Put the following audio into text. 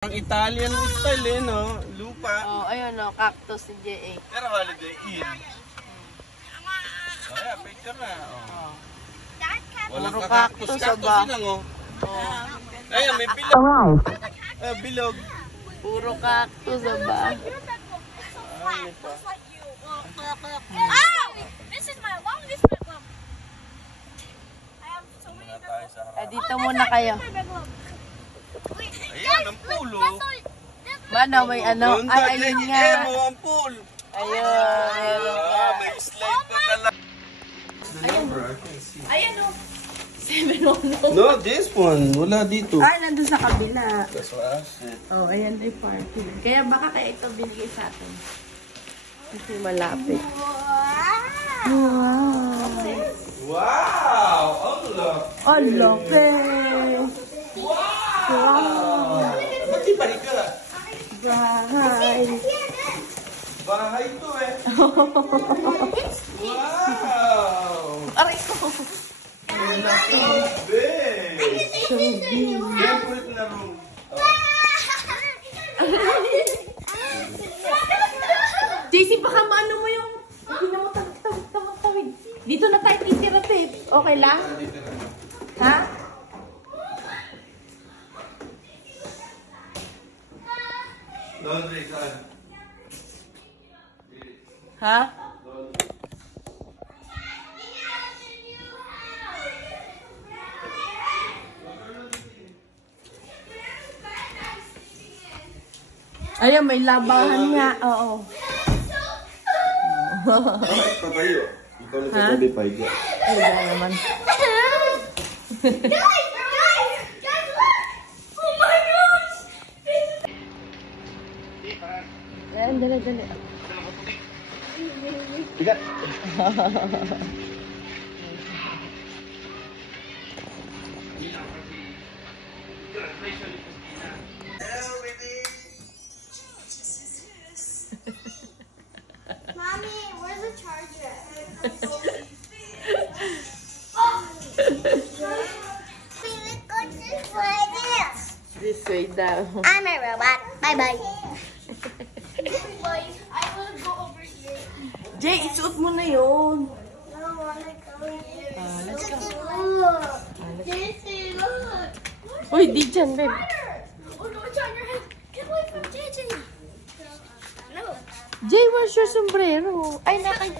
Ang Italian style eh, no? Lupa. Oh, ayun no, cactus si J.A. Pero holiday inn. Oh, yeah, picture na. Oh. Walang Puro cactus. cactus, Cactus aba. lang, oh. Ayun, may bilog. Bilog. Puro cactus, aba. Ano pa? This is my mom. This is my mom. I have so many big gloves. Dito muna kayo. Ayan, ang pool, oh. Mano, may ano? Ay, ayun nga. Emo, ang pool. Ayun. May slide pa talaga. Ayan o. 7-1. No, this one. Wala dito. Ay, nandun sa kabila. That's what I said. Oh, ayan ay parking. Kaya baka kaya ito binigay sa atin. Kasi malapit. Wow! Wow! Ang laki! Ang laki! Wow! Pati ba rin ka? Bahay! Bahay to eh. Wow! Aray ko! Ang laki! Big! So big! Temperate na room. JC, baka maano mo yung... Hindi na mo tawid. Dito na tayo titira, babe. Okay lang? Ha? Laundry, saan? Ha? Ayun, may labahan nga. Oo. Bakit pa kayo? Ikaw na sa tabi pa dyan. Ay, dahil naman. Guys! Look! Oh my gosh! Ayan, dali. Bigat! Mommy, where's the charger? This way daw. I'm a robot. Bye-bye. I will go over here. Jay, isuot mo na yun. I don't want to go here. Let's go. Look. JJ, look. Uy, di dyan, babe. Oh no, it's on your head. Get away from JJ. No. Jay, where's your sombrero? Ay, nakay